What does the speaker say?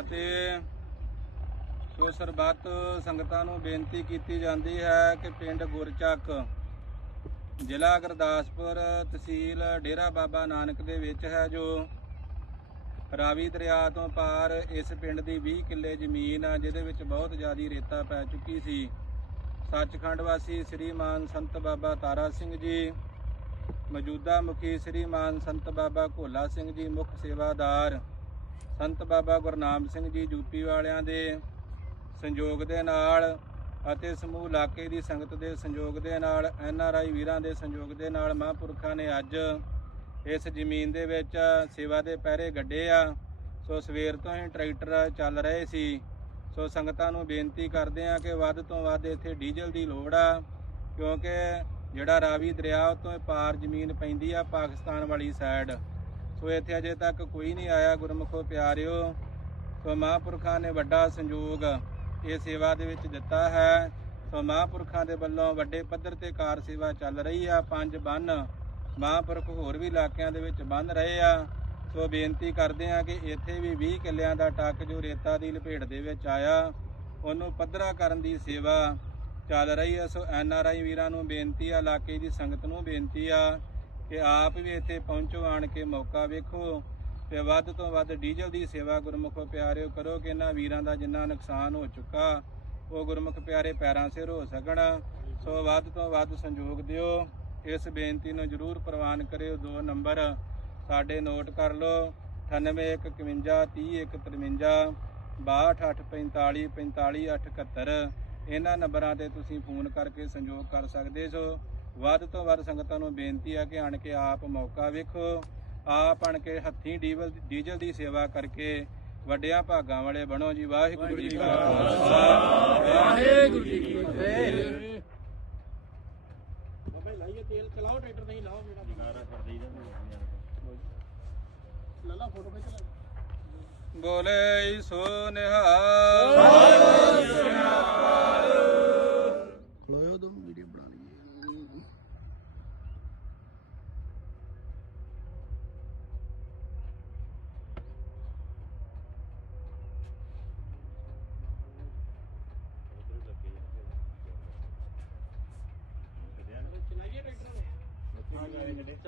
ਅਤੇ ਸੋ ਸਰਬੱਤ ਸੰਗਤਾਂ ਨੂੰ ਬੇਨਤੀ ਕੀਤੀ ਜਾਂਦੀ ਹੈ ਕਿ ਪਿੰਡ ਗੁਰਚੱਕ ਜ਼ਿਲ੍ਹਾ ਗੁਰਦਾਸਪੁਰ ਤਹਿਸੀਲ ਡੇਰਾ ਬਾਬਾ ਨਾਨਕ ਦੇ ਵਿੱਚ ਹੈ, ਜੋ ਰਾਵੀ ਦਰਿਆ ਤੋਂ ਪਾਰ ਇਸ ਪਿੰਡ ਦੀ 20 ਕਿੱਲੇ ਜ਼ਮੀਨ ਆ, ਜਿਹਦੇ ਵਿੱਚ ਬਹੁਤ ਜ਼ਿਆਦੀ ਰੇਤਾ ਪੈ ਚੁੱਕੀ ਸੀ। ਸੱਚਖੰਡ ਵਾਸੀ ਸ੍ਰੀ ਮਾਨ ਸੰਤ ਬਾਬਾ ਤਾਰਾ ਸਿੰਘ ਜੀ, ਮੌਜੂਦਾ ਮੁਖੀ ਸ੍ਰੀ ਮਾਨ ਸੰਤ ਬਾਬਾ ਭੋਲਾ ਸਿੰਘ ਜੀ, ਮੁੱਖ ਸੇਵਾਦਾਰ ਸੰਤ ਬਾਬਾ ਗੁਰਨਾਮ ਸਿੰਘ ਜੀ ਯੂਪੀ ਵਾਲਿਆਂ ਦੇ ਸੰਯੋਗ ਦੇ ਨਾਲ ਅਤੇ ਸਮੂਹ ਇਲਾਕੇ ਦੀ ਸੰਗਤ ਦੇ ਸੰਯੋਗ ਦੇ ਨਾਲ, ਐਨ ਆਰ ਆਈ ਵੀਰਾਂ ਦੇ ਸੰਯੋਗ ਦੇ ਨਾਲ ਮਹਾਂਪੁਰਖਾਂ ਨੇ ਅੱਜ ਇਸ ਜ਼ਮੀਨ ਦੇ ਵਿੱਚ ਸੇਵਾ ਦੇ ਪਹਿਰੇ ਗੱਡੇ ਆ। ਸੋ ਸਵੇਰ ਤੋਂ ਹੀ ਟਰੈਕਟਰ ਚੱਲ ਰਹੇ ਸੀ। ਸੋ ਸੰਗਤਾਂ ਨੂੰ ਬੇਨਤੀ ਕਰਦੇ ਆ ਕਿ ਵੱਧ ਤੋਂ ਵੱਧ ਇੱਥੇ ਡੀਜ਼ਲ ਦੀ ਲੋੜ ਆ, ਕਿਉਂਕਿ ਜਿਹੜਾ ਰਾਵੀ ਦਰਿਆ ਤੋਂ ਪਾਰ ਜ਼ਮੀਨ ਪੈਂਦੀ ਆ ਪਾਕਿਸਤਾਨ ਵਾਲੀ ਸਾਈਡ ਸੋ ਇੱਥੇ ਅਜੇ ਤੱਕ ਕੋਈ ਨਹੀਂ ਆਇਆ ਗੁਰਮੁਖੋ ਪਿਆਰਿਓ। ਸੋ ਮਹਾਂਪੁਰਖਾਂ ਨੇ ਵੱਡਾ ਸੰਯੋਗ ਇਹ ਸੇਵਾ ਦੇ ਵਿੱਚ ਦਿੱਤਾ ਹੈ। ਸੋ ਮਹਾਂਪੁਰਖਾਂ ਦੇ ਵੱਲੋਂ ਵੱਡੇ ਪੱਧਰ ਤੇ ਕਾਰ ਸੇਵਾ ਚੱਲ ਰਹੀ ਆ। ਪੰਜ ਬੰਨ ਮਹਾਂਪੁਰਖ ਹੋਰ ਵੀ ਇਲਾਕਿਆਂ ਦੇ ਵਿੱਚ ਬੰਨ ਰਹੇ ਆ। ਸੋ ਬੇਨਤੀ ਕਰਦੇ ਆ ਕਿ ਇੱਥੇ ਵੀ 20 ਕਿੱਲਿਆਂ ਦਾ ਟੱਕ ਜੋ ਰੇਤਾ ਦੀ ਲਪੇਟ ਦੇ ਵਿੱਚ ਆਇਆ, ਉਹਨੂੰ ਪੱਧਰਾ ਕਰਨ ਦੀ ਸੇਵਾ ਚੱਲ ਰਹੀ ਹੈ ਸੋ ਐਨ ਆਰ ਆਈ ਵੀਰਾਂ ਨੂੰ ਬੇਨਤੀ ਆ, ਇਲਾਕੇ ਦੀ ਸੰਗਤ ਨੂੰ ਬੇਨਤੀ ਆ ਕਿ ਆਪ ਵੀ ਇੱਥੇ ਪਹੁੰਚੋ, ਆਣ ਕੇ ਮੌਕਾ ਵੇਖੋ ਤੇ ਵੱਧ ਤੋਂ ਵੱਧ ਡੀਜ਼ਲ ਦੀ ਸੇਵਾ ਗੁਰਮੁਖੋ ਪਿਆਰਿਓ ਕਰੋ ਕਿ ਇਹਨਾਂ ਵੀਰਾਂ ਦਾ ਜਿੰਨਾ ਨੁਕਸਾਨ ਹੋ ਚੁੱਕਾ, ਉਹ ਗੁਰਮੁਖ ਪਿਆਰੇ ਪੈਰਾਂ ਸਿਰ ਹੋ ਸਕਣ। ਸੋ ਵੱਧ ਤੋਂ ਵੱਧ ਸੰਯੋਗ ਦਿਓ। ਇਸ ਬੇਨਤੀ ਨੂੰ ਜਰੂਰ ਪ੍ਰਵਾਨ ਕਰਿਓ। ਦੋ ਨੰਬਰ ਸਾਡੇ ਨੋਟ ਕਰ ਲਓ। 9851303153 6285455871 ਇਹਨਾਂ ਨੰਬਰਾਂ ਤੇ ਤੁਸੀਂ ਫੋਨ ਕਰਕੇ ਸੰਯੋਗ ਕਰ ਸਕਦੇ ਸੋ ਵੱਧ ਤੋਂ ਵੱਧ ਸੰਗਤਾਂ ਨੂੰ ਬੇਨਤੀ ਆ ਕਿ ਆਣ ਕੇ ਆਪ ਮੌਕਾ ਵੇਖੋ ਆਪ ਆਣ ਕੇ ਹੱਥੀਂ ਡੀਜ਼ਲ ਡੀਜ਼ਲ ਦੀ ਸੇਵਾ ਕਰਕੇ ਵੱਡਿਆਂ ਭਾਗਾਂ ਵਾਲੇ ਬਣੋ ਜੀ। ਵਾਹਿਗੁਰੂ ਜੀ ਕਾ ਖਾਲਸਾ। ਵਾਹਿਗੁਰੂ ਜੀ ਕੀ ਫਤਿਹ। ਬਾਬਾ ਲਾਈਏ ਤੇਲ ਚਲਾਓ ਟਰੈਕਟਰ ਨਹੀਂ ਲਾਓ ਮੇਰਾ ਸਾਰਾ ਕਰ ਦੇਈਦਾ ਲੱਲਾ ਫੋਟੋ ਖਿੱਚ ਲੈ। ਬੋਲੇ ਸੋ ਨਿਹਾਲ।